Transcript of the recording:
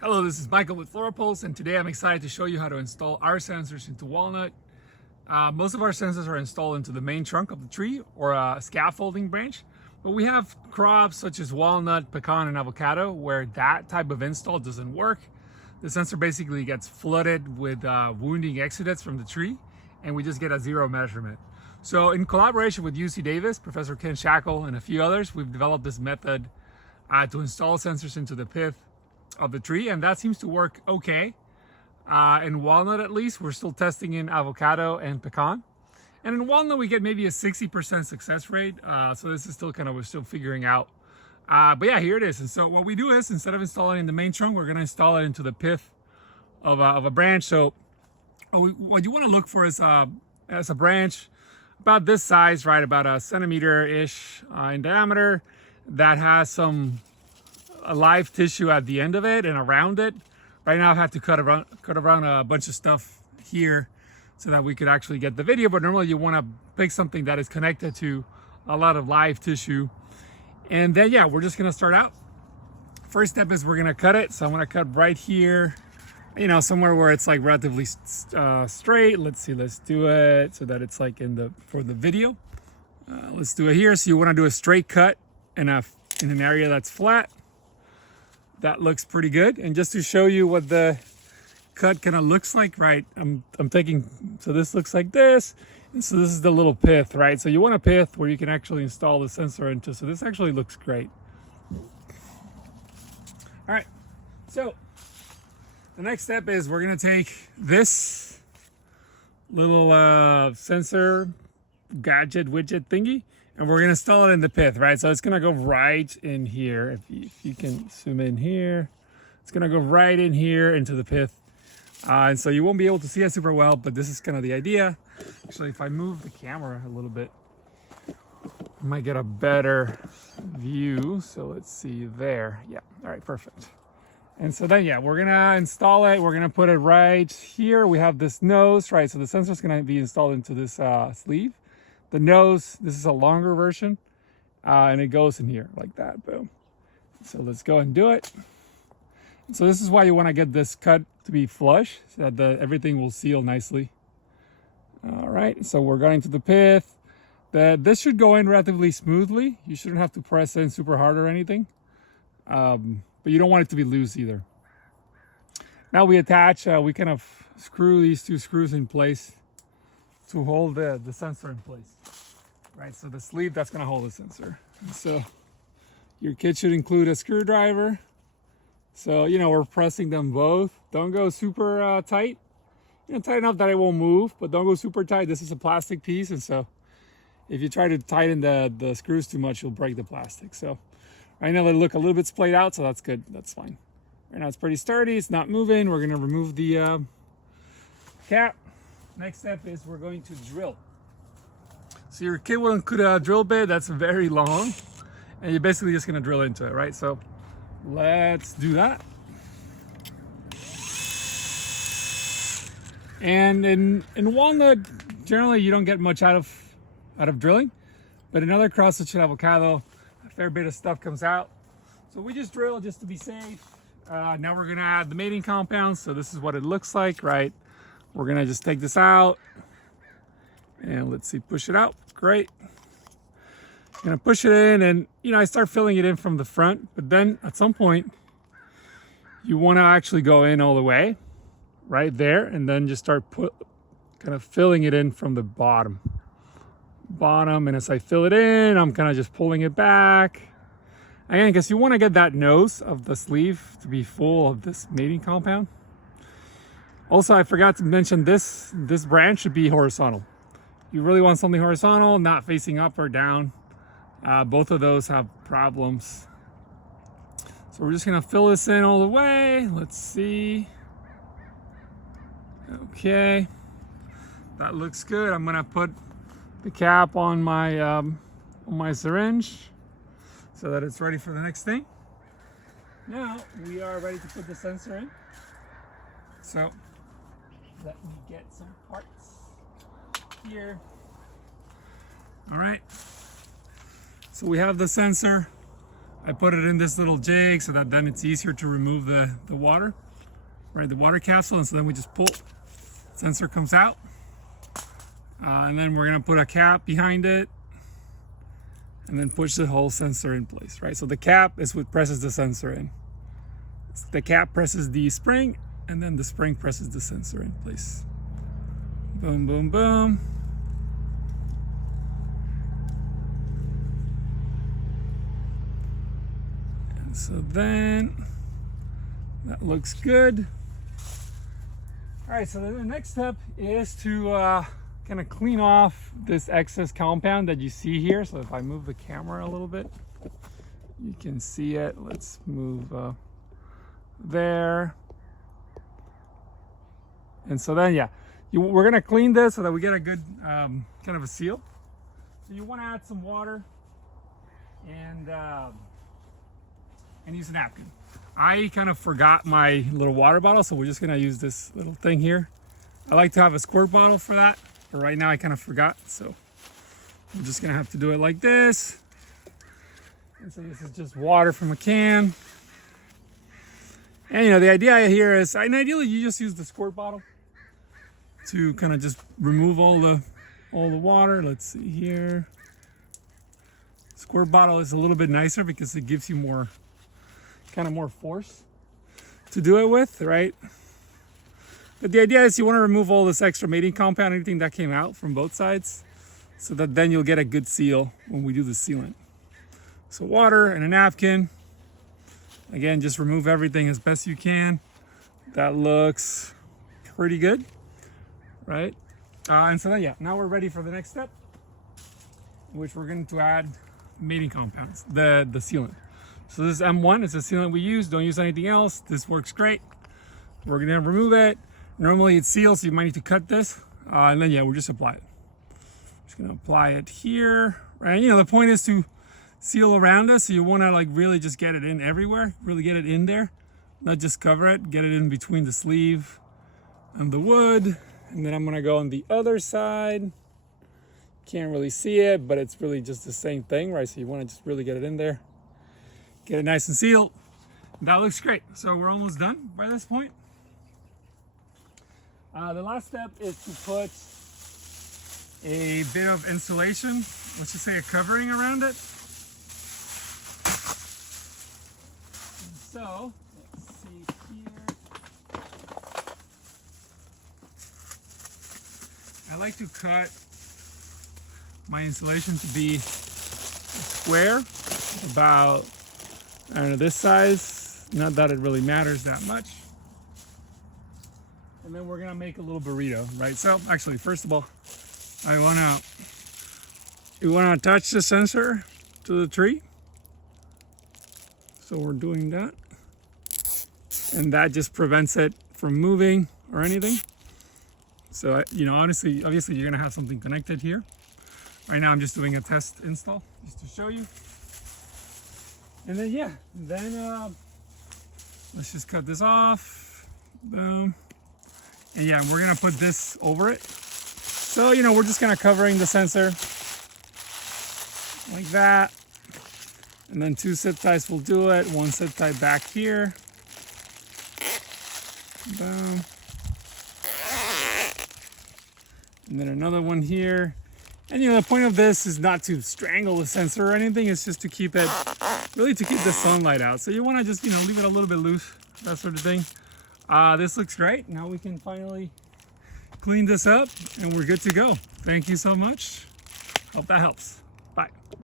Hello, this is Michael with FloraPulse, and today I'm excited to show you how to install our sensors into walnut. Most of our sensors are installed into the main trunk of the tree or a scaffolding branch, but we have crops such as walnut, pecan, and avocado where that type of install doesn't work. The sensor basically gets flooded with wounding exudates from the tree, and we just get a zero measurement. So in collaboration with UC Davis, Professor Ken Shackle, and a few others, we've developed this method to install sensors into the pith of the tree, and that seems to work okay. In walnut, at least, we're still testing in avocado and pecan. And in walnut, we get maybe a 60% success rate. So this is still we're still figuring out. But yeah, here it is. And so what we do is, instead of installing in the main trunk, we're gonna install it into the pith of a branch. So what you wanna look for is as a branch about this size, right? About a centimeter-ish in diameter, that has some live tissue at the end of it and around it. Right now I've had to cut around a bunch of stuff here so that we could actually get the video, but normally you want to pick something that is connected to a lot of live tissue. And then yeah, we're just gonna start out. First step is we're gonna cut it. So I'm gonna cut right here, somewhere where it's like relatively straight. Let's see, let's do it so that it's like for the video. Let's do it here. So you want to do a straight cut in an area that's flat. That looks pretty good. And just to show you what the cut kind of looks like, right? I'm taking, so this looks like this. And so this is the little pith, right? So you want a pith where you can actually install the sensor into. So this actually looks great. All right. So the next step is we're going to take this little sensor gadget widget thingy, and we're gonna install it in the pith, right? So it's gonna go right in here. If you can zoom in here, it's gonna go right in here into the pith. And so you won't be able to see it super well, but this is kind of the idea. Actually, if I move the camera a little bit, I might get a better view. So let's see there. Yeah, all right, perfect. And so then, yeah, we're gonna install it. We're gonna put it right here. We have this nose, right? So the sensor is gonna be installed into this sleeve. The nose, this is a longer version, and it goes in here like that, boom. So let's go and do it. So this is why you want to get this cut to be flush, so that everything will seal nicely. All right, so we're going to the pith. This should go in relatively smoothly. You shouldn't have to press in super hard or anything, but you don't want it to be loose either. Now we attach, we kind of screw these two screws in place to hold the sensor in place, right? So the sleeve, that's gonna hold the sensor. So your kit should include a screwdriver. So, we're pressing them both. Don't go super tight. Tight enough that it won't move, but don't go super tight. This is a plastic piece, and so if you try to tighten the screws too much, you'll break the plastic. So right now they look a little bit splayed out, so that's good, that's fine. Right now it's pretty sturdy, it's not moving. We're gonna remove the cap. Next step is we're going to drill. So your kit will include a drill bit that's very long, and you're basically just gonna drill into it, right? So let's do that. And in walnut, generally you don't get much out of drilling, but in other crops such as avocado, a fair bit of stuff comes out. So we just drill just to be safe. Now we're gonna add the mating compound. So this is what it looks like, right? We're gonna just take this out and let's see, push it out. Great. Gonna push it in, and I start filling it in from the front, but then at some point you want to actually go in all the way right there, and then just start kind of filling it in from the bottom. And as I fill it in, I'm kind of just pulling it back again, because you want to get that nose of the sleeve to be full of this mating compound. Also, I forgot to mention this branch should be horizontal. You really want something horizontal, not facing up or down. Both of those have problems. So we're just gonna fill this in all the way. Let's see. Okay, that looks good. I'm gonna put the cap on my syringe so that it's ready for the next thing. Now we are ready to put the sensor in. So let me get some parts here. All right. So we have the sensor. I put it in this little jig so that then it's easier to remove the water, right? The water capsule, and so then we just pull, sensor comes out. And then we're gonna put a cap behind it and then push the whole sensor in place, right? So the cap is what presses the sensor in. The cap presses the spring, and then the spring presses the sensor in place. Boom, boom, boom. And so then that looks good. All right, so the next step is to kind of clean off this excess compound that you see here. So if I move the camera a little bit, you can see it. Let's move there. And so then, yeah, we're gonna clean this so that we get a good kind of a seal. So you wanna add some water and use a napkin. I kind of forgot my little water bottle, so we're just gonna use this little thing here. I like to have a squirt bottle for that, but right now I kind of forgot, so I'm just gonna have to do it like this. And so this is just water from a can. And you know, the idea here is, and ideally you just use the squirt bottle to kind of just remove all the water. Let's see here. Squirt bottle is a little bit nicer because it gives you more force to do it with, right? But the idea is you want to remove all this extra mating compound, anything that came out from both sides, so that then you'll get a good seal when we do the sealant. So water and a napkin. Again, just remove everything as best you can. That looks pretty good, right? And so then, yeah, now we're ready for the next step, which we're going to add mating compounds, the sealant. So this is M1, it's a sealant we use. Don't use anything else. This works great. We're gonna remove it. Normally it's sealed, so you might need to cut this. And then, yeah, we'll just apply it. Just gonna apply it here, right? You know, the point is to seal around us, so you wanna like really just get it in everywhere, really get it in there, not just cover it, get it in between the sleeve and the wood. And then I'm gonna go on the other side. Can't really see it, but it's really just the same thing, right? So you wanna just really get it in there. Get it nice and sealed. That looks great. So we're almost done by this point. The last step is to put a bit of insulation, let's just say a covering around it. And so, let's see here. I like to cut my insulation to be a square, about, I don't know, this size. Not that it really matters that much. And then we're gonna make a little burrito, right? So actually, first of all, you wanna attach the sensor to the tree. So we're doing that. And that just prevents it from moving or anything. So, you know, obviously you're gonna have something connected here. Right now I'm just doing a test install just to show you. And then, yeah, let's just cut this off. Boom. And yeah, we're gonna put this over it. So, you know, we're just kind of covering the sensor like that. And then 2 zip ties will do it. 1 zip tie back here. Boom. And then another one here. And you know, the point of this is not to strangle the sensor or anything. It's just to keep it, really to keep the sunlight out. So you want to just, you know, leave it a little bit loose, that sort of thing. This looks great. Now we can finally clean this up and we're good to go. Thank you so much. Hope that helps. Bye.